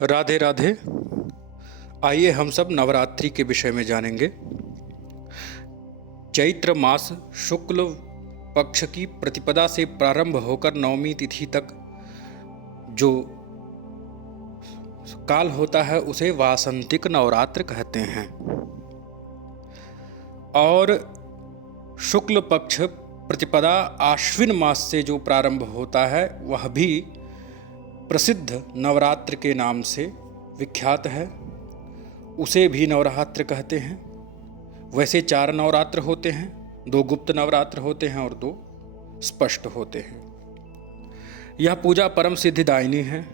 राधे राधे। आइए हम सब नवरात्रि के विषय में जानेंगे। चैत्र मास शुक्ल पक्ष की प्रतिपदा से प्रारंभ होकर नवमी तिथि तक जो काल होता है उसे वासंतिक नवरात्र कहते हैं। और शुक्ल पक्ष प्रतिपदा आश्विन मास से जो प्रारंभ होता है वह भी प्रसिद्ध नवरात्र के नाम से विख्यात है। उसे भी नवरात्र कहते हैं। वैसे 4 नवरात्र होते हैं, 2 गुप्त नवरात्र होते हैं और 2 स्पष्ट होते हैं। यह पूजा परम सिद्धिदायिनी है।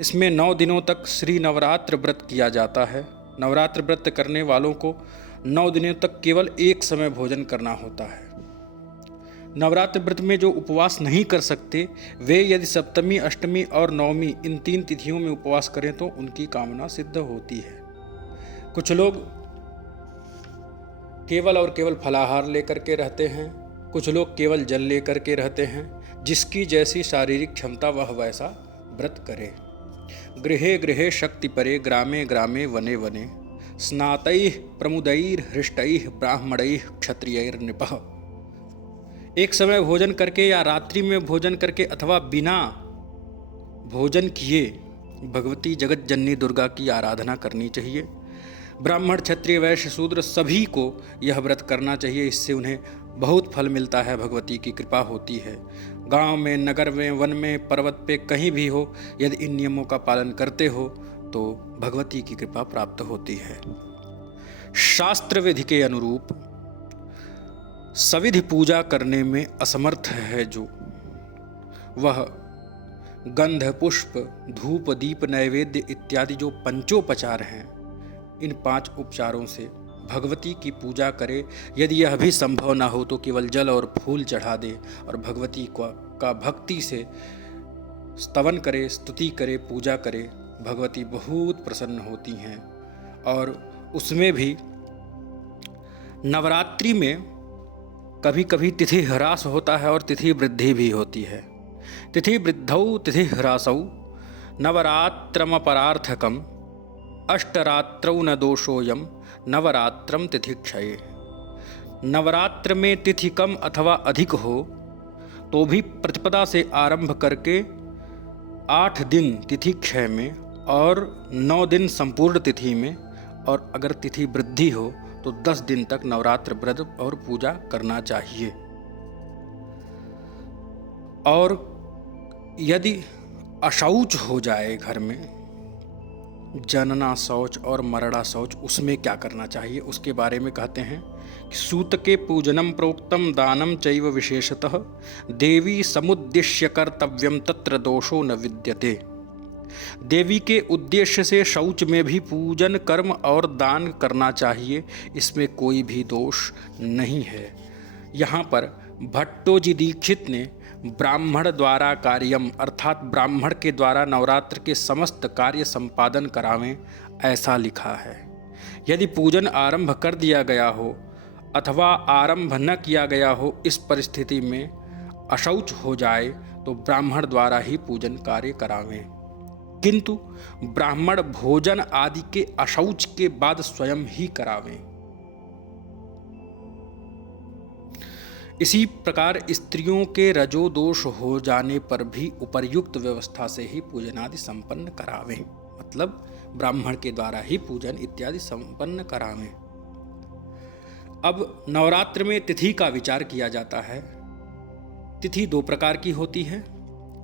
इसमें 9 दिनों तक श्री नवरात्र व्रत किया जाता है। नवरात्र व्रत करने वालों को 9 दिनों तक केवल एक समय भोजन करना होता है। नवरात्र व्रत में जो उपवास नहीं कर सकते वे यदि सप्तमी, अष्टमी और नवमी इन 3 तिथियों में उपवास करें तो उनकी कामना सिद्ध होती है। कुछ लोग केवल और केवल फलाहार लेकर के रहते हैं, कुछ लोग केवल जल लेकर के रहते हैं। जिसकी जैसी शारीरिक क्षमता वह वैसा व्रत करे। गृहे गृहे शक्ति परे, ग्रामे ग्रामे वने वने, स्नातैः प्रमुदैर् हृष्टैः ब्राह्मणैः क्षत्रियैर् नृपः। एक समय भोजन करके या रात्रि में भोजन करके अथवा बिना भोजन किए भगवती जगत जननी दुर्गा की आराधना करनी चाहिए। ब्राह्मण, क्षत्रिय, वैश्य, शूद्र सभी को यह व्रत करना चाहिए। इससे उन्हें बहुत फल मिलता है, भगवती की कृपा होती है। गांव में, नगर में, वन में, पर्वत पे कहीं भी हो, यदि इन नियमों का पालन करते हो तो भगवती की कृपा प्राप्त होती है। शास्त्र विधि के अनुरूप सविधि पूजा करने में असमर्थ है जो, वह गंध, पुष्प, धूप, दीप, नैवेद्य इत्यादि जो पंचोपचार हैं, इन 5 उपचारों से भगवती की पूजा करे। यदि यह भी संभव ना हो तो केवल जल और फूल चढ़ा दे और भगवती का भक्ति से स्तवन करे, स्तुति करे, पूजा करे। भगवती बहुत प्रसन्न होती हैं। और उसमें भी नवरात्रि में कभी कभी तिथि ह्रास होता है और तिथि वृद्धि भी होती है। तिथि वृद्धौ तिथि ह्रासौ नवरात्रमपरार्थकम, अष्टरात्रौ न दोषोयम नवरात्रम तिथि क्षये। नवरात्र में तिथि कम अथवा अधिक हो तो भी प्रतिपदा से आरंभ करके 8 दिन तिथि क्षय में और 9 दिन संपूर्ण तिथि में, और अगर तिथि वृद्धि हो तो 10 दिन तक नवरात्र व्रत और पूजा करना चाहिए। और यदि अशौच हो जाए घर में, जनना शौच और मरणा शौच, उसमें क्या करना चाहिए उसके बारे में कहते हैं कि सूत के पूजनम प्रोक्तम दानम चैव विशेषतः, देवी समुद्दिश्य कर्तव्यम तत्र दोषो न विद्यते। देवी के उद्देश्य से शौच में भी पूजन, कर्म और दान करना चाहिए। इसमें कोई भी दोष नहीं है। यहाँ पर भट्टोजी दीक्षित ने ब्राह्मण द्वारा कार्यम अर्थात ब्राह्मण के द्वारा नवरात्र के समस्त कार्य संपादन करावें, ऐसा लिखा है। यदि पूजन आरंभ कर दिया गया हो अथवा आरंभ न किया गया हो, इस परिस्थिति में अशौच हो जाए तो ब्राह्मण द्वारा ही पूजन कार्य करावें। किंतु ब्राह्मण भोजन आदि के अशौच के बाद स्वयं ही करावें। इसी प्रकार स्त्रियों के रजो दोष हो जाने पर भी उपर्युक्त व्यवस्था से ही पूजन आदि संपन्न करावें, मतलब ब्राह्मण के द्वारा ही पूजन इत्यादि संपन्न करावें। अब नवरात्र में तिथि का विचार किया जाता है। तिथि 2 प्रकार की होती है,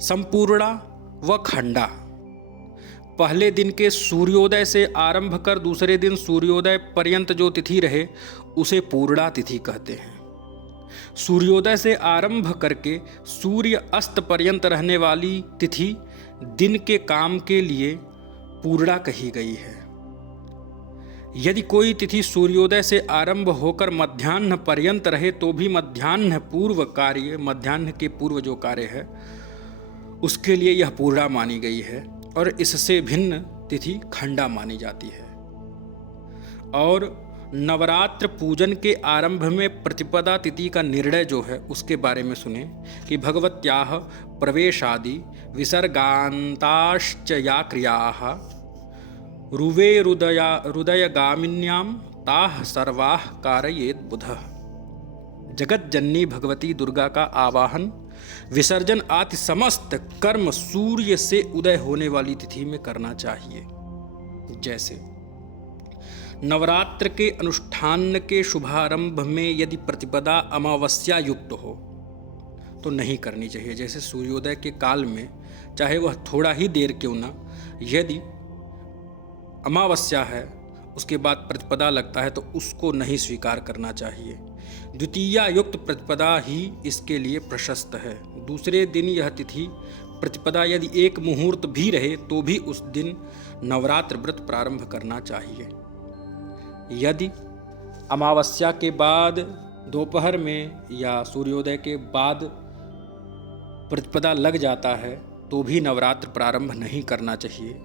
संपूर्णा व खंडा। पहले दिन के सूर्योदय से आरंभ कर दूसरे दिन सूर्योदय पर्यंत जो तिथि रहे उसे पूर्णा तिथि कहते हैं। सूर्योदय से आरंभ करके सूर्य अस्त पर्यंत रहने वाली तिथि दिन के काम के लिए पूर्णा कही गई है। यदि कोई तिथि सूर्योदय से आरंभ होकर मध्याह्न पर्यंत रहे तो भी मध्याह्न के पूर्व जो कार्य है उसके लिए यह पूर्णा मानी गई है, और इससे भिन्न तिथि खंडा मानी जाती है। और नवरात्र पूजन के आरंभ में प्रतिपदा तिथि का निर्णय जो है उसके बारे में सुने कि भगवत्याः प्रवेशादि विसर्गान्ताश्च या क्रियाः रुवे हृदयगामिन्यां ताः सर्वाः कारयेत् बुधः। जगज्जननी भगवती दुर्गा का आवाहन विसर्जन आदि समस्त कर्म सूर्य से उदय होने वाली तिथि में करना चाहिए। जैसे नवरात्र के अनुष्ठान के शुभारंभ में यदि प्रतिपदा अमावस्या युक्त हो तो नहीं करनी चाहिए। जैसे सूर्योदय के काल में, चाहे वह थोड़ा ही देर क्यों ना, यदि अमावस्या है उसके बाद प्रतिपदा लगता है तो उसको नहीं स्वीकार करना चाहिए। द्वितीया युक्त प्रतिपदा ही इसके लिए प्रशस्त है। दूसरे दिन यह तिथि प्रतिपदा यदि एक मुहूर्त भी रहे तो भी उस दिन नवरात्र व्रत प्रारंभ करना चाहिए। यदि अमावस्या के बाद दोपहर में या सूर्योदय के बाद प्रतिपदा लग जाता है तो भी नवरात्र प्रारंभ नहीं करना चाहिए।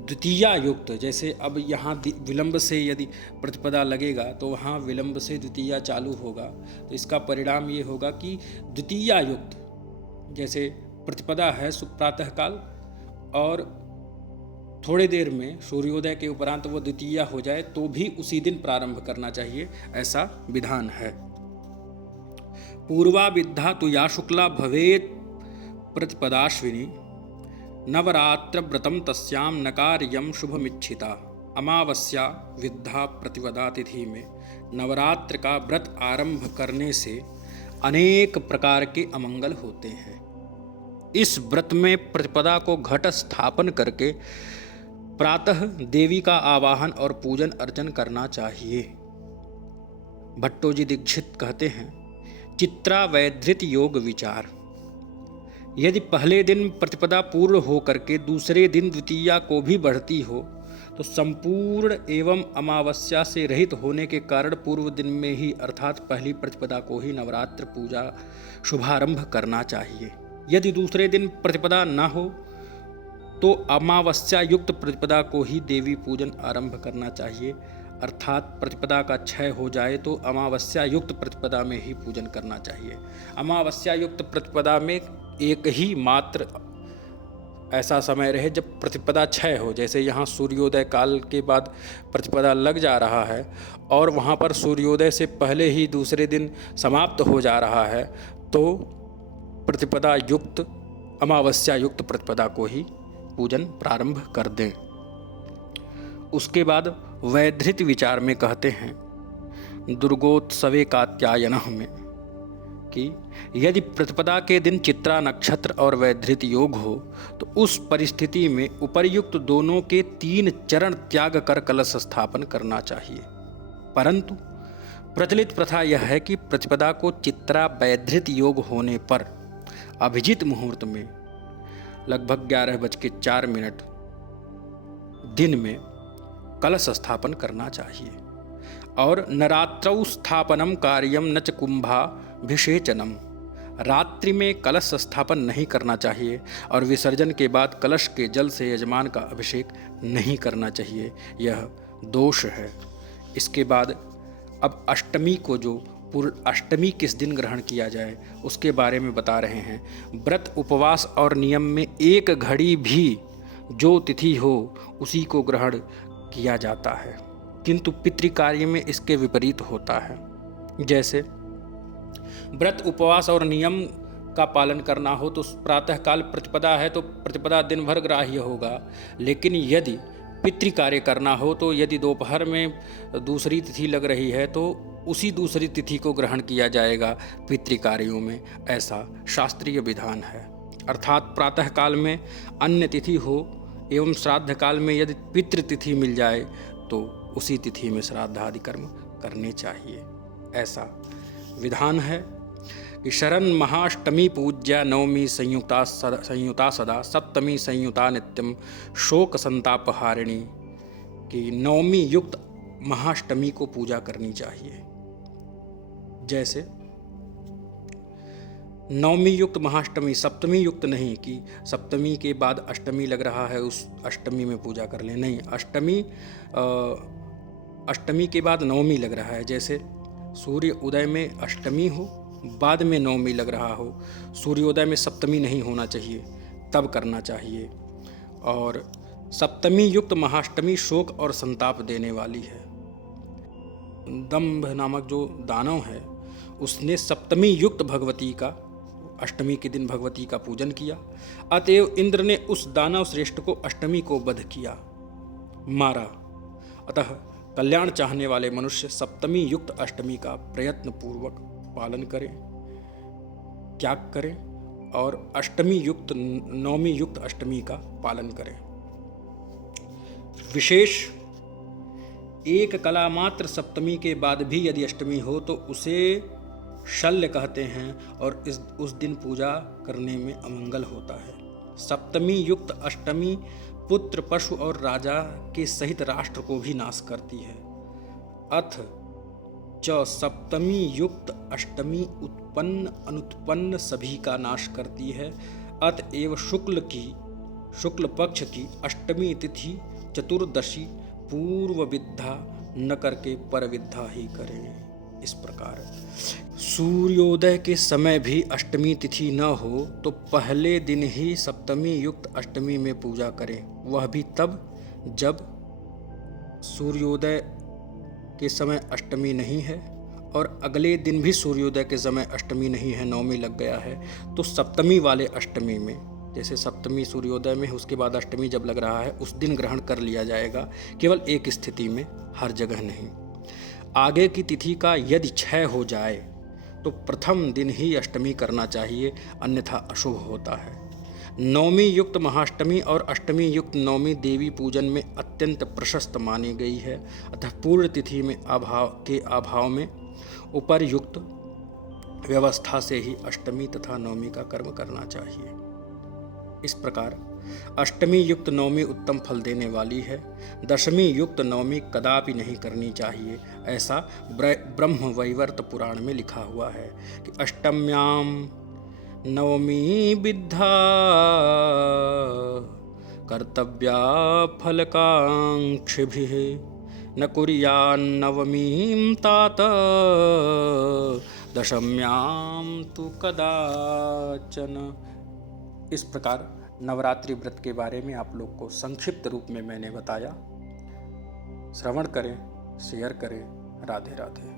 द्वितीया युक्त, जैसे अब यहाँ विलंब से यदि प्रतिपदा लगेगा तो वहाँ विलंब से द्वितीया चालू होगा, तो इसका परिणाम ये होगा कि द्वितीया युक्त, जैसे प्रतिपदा है प्रातः काल और थोड़ी देर में सूर्योदय के उपरांत वो द्वितीया हो जाए तो भी उसी दिन प्रारंभ करना चाहिए, ऐसा विधान है। पूर्वा विद्धा तु या शुक्ला भवेत् प्रतिपदाश्विनी नवरात्र व्रतम तस्याम न कार्यम शुभमिच्छिता। अमावस्या विद्धा प्रतिपदा तिथि में नवरात्र का व्रत आरंभ करने से अनेक प्रकार के अमंगल होते हैं। इस व्रत में प्रतिपदा को घट स्थापन करके प्रातः देवी का आवाहन और पूजन अर्चन करना चाहिए। भट्टोजी दीक्षित कहते हैं, चित्रावैधृत योग विचार। यदि पहले दिन प्रतिपदा पूर्ण हो करके दूसरे दिन द्वितीया को भी बढ़ती हो तो संपूर्ण एवं अमावस्या से रहित होने के कारण पूर्व दिन में ही अर्थात पहली प्रतिपदा को ही नवरात्र पूजा शुभारंभ करना चाहिए। यदि दूसरे दिन प्रतिपदा न हो तो अमावस्या युक्त प्रतिपदा को ही देवी पूजन आरंभ करना चाहिए, अर्थात प्रतिपदा का क्षय हो जाए तो अमावस्या युक्त प्रतिपदा में ही पूजन करना चाहिए। अमावस्या युक्त प्रतिपदा में एक ही मात्र ऐसा समय रहे जब प्रतिपदा क्षय हो। जैसे यहाँ सूर्योदय काल के बाद प्रतिपदा लग जा रहा है और वहाँ पर सूर्योदय से पहले ही दूसरे दिन समाप्त हो जा रहा है, तो प्रतिपदा युक्त अमावस्या युक्त प्रतिपदा को ही पूजन प्रारंभ कर दें। उसके बाद वैधृत विचार में कहते हैं दुर्गोत्सवे कात्यायनः में कि यदि प्रतिपदा के दिन चित्रा नक्षत्र और वैधृत योग हो तो उस परिस्थिति में उपर्युक्त दोनों के 3 चरण त्याग कर कलश स्थापन करना चाहिए। परंतु प्रचलित प्रथा यह है कि प्रतिपदा को चित्रा वैधृत योग होने पर अभिजित मुहूर्त में लगभग 11:04 दिन में कलश स्थापन करना चाहिए और नरात्रौ स्थापनम कार्यम न च कुंभाभिषेचनम। रात्रि में कलश स्थापन नहीं करना चाहिए और विसर्जन के बाद कलश के जल से यजमान का अभिषेक नहीं करना चाहिए, यह दोष है। इसके बाद अब अष्टमी को जो अष्टमी किस दिन ग्रहण किया जाए उसके बारे में बता रहे हैं। व्रत उपवास और नियम में एक घड़ी भी जो तिथि हो उसी को ग्रहण किया जाता है, किंतु पितृकार्य में इसके विपरीत होता है। जैसे व्रत उपवास और नियम का पालन करना हो तो प्रातःकाल प्रतिपदा है तो प्रतिपदा दिन भर ग्राह्य होगा, लेकिन यदि पितृकार्य करना हो तो यदि दोपहर में दूसरी तिथि लग रही है तो उसी दूसरी तिथि को ग्रहण किया जाएगा पितृकार्यों में, ऐसा शास्त्रीय विधान है। अर्थात प्रातःकाल में अन्य तिथि हो एवं श्राद्ध काल में यदि पितृतिथि मिल जाए तो उसी तिथि में श्राद्ध आदि कर्म करने चाहिए, ऐसा विधान है। कि शरण महाष्टमी पूज्या नवमी संयुता सदा सप्तमी संयुता नित्यम शोक संतापहारिणी। कि नवमी युक्त महाष्टमी को पूजा करनी चाहिए। जैसे नवमी युक्त महाष्टमी, सप्तमी युक्त नहीं कि सप्तमी के बाद अष्टमी लग रहा है उस अष्टमी में पूजा कर लें, नहीं, अष्टमी के बाद नवमी लग रहा है। जैसे सूर्य उदय में अष्टमी हो, बाद में नवमी लग रहा हो, सूर्योदय में सप्तमी नहीं होना चाहिए, तब करना चाहिए। और सप्तमी युक्त महाअष्टमी शोक और संताप देने वाली है। दंभ नामक जो दानव है उसने सप्तमी युक्त भगवती का, अष्टमी के दिन भगवती का पूजन किया, अतएव इंद्र ने उस दानव श्रेष्ठ को अष्टमी को वध किया, मारा। अतः कल्याण चाहने वाले मनुष्य सप्तमी युक्त अष्टमी का प्रयत्न पूर्वक पालन करें, त्याग करें और अष्टमी युक्त नवमी युक्त अष्टमी का पालन करें। विशेष एक कला मात्र सप्तमी के बाद भी यदि अष्टमी हो तो उसे शल्य कहते हैं और उस दिन पूजा करने में अमंगल होता है। सप्तमी युक्त अष्टमी पुत्र, पशु और राजा के सहित राष्ट्र को भी नाश करती है। अथ च सप्तमी युक्त अष्टमी उत्पन्न अनुत्पन्न सभी का नाश करती है। अतएव शुक्ल पक्ष की अष्टमी तिथि चतुर्दशी पूर्व विद्या न करके पर विद्या ही करें। इस प्रकार सूर्योदय के समय भी अष्टमी तिथि न हो तो पहले दिन ही सप्तमी युक्त अष्टमी में पूजा करें, वह भी तब जब सूर्योदय के समय अष्टमी नहीं है और अगले दिन भी सूर्योदय के समय अष्टमी नहीं है, नवमी लग गया है, तो सप्तमी वाले अष्टमी में, जैसे सप्तमी सूर्योदय में है उसके बाद अष्टमी जब लग रहा है उस दिन ग्रहण कर लिया जाएगा, केवल एक स्थिति में, हर जगह नहीं। आगे की तिथि का यदि क्षय हो जाए तो प्रथम दिन ही अष्टमी करना चाहिए, अन्यथा अशुभ होता है। नवमी युक्त महाअष्टमी और अष्टमी युक्त नवमी देवी पूजन में अत्यंत प्रशस्त मानी गई है। अतः पूर्ण तिथि में अभाव में उपर्युक्त व्यवस्था से ही अष्टमी तथा नवमी का कर्म करना चाहिए। इस प्रकार अष्टमी युक्त नवमी उत्तम फल देने वाली है। दशमी युक्त नवमी कदापि नहीं करनी चाहिए, ऐसा ब्रह्मवैवर्त पुराण में लिखा हुआ है कि अष्टम्याम नवमी विद्या कर्तव्या फलकांक्षिभिः न कुर्यान्नवमीं तात दशम्याम तु कदाचन। इस प्रकार नवरात्रि व्रत के बारे में आप लोग को संक्षिप्त रूप में मैंने बताया। श्रवण करें, शेयर करें। राधे राधे।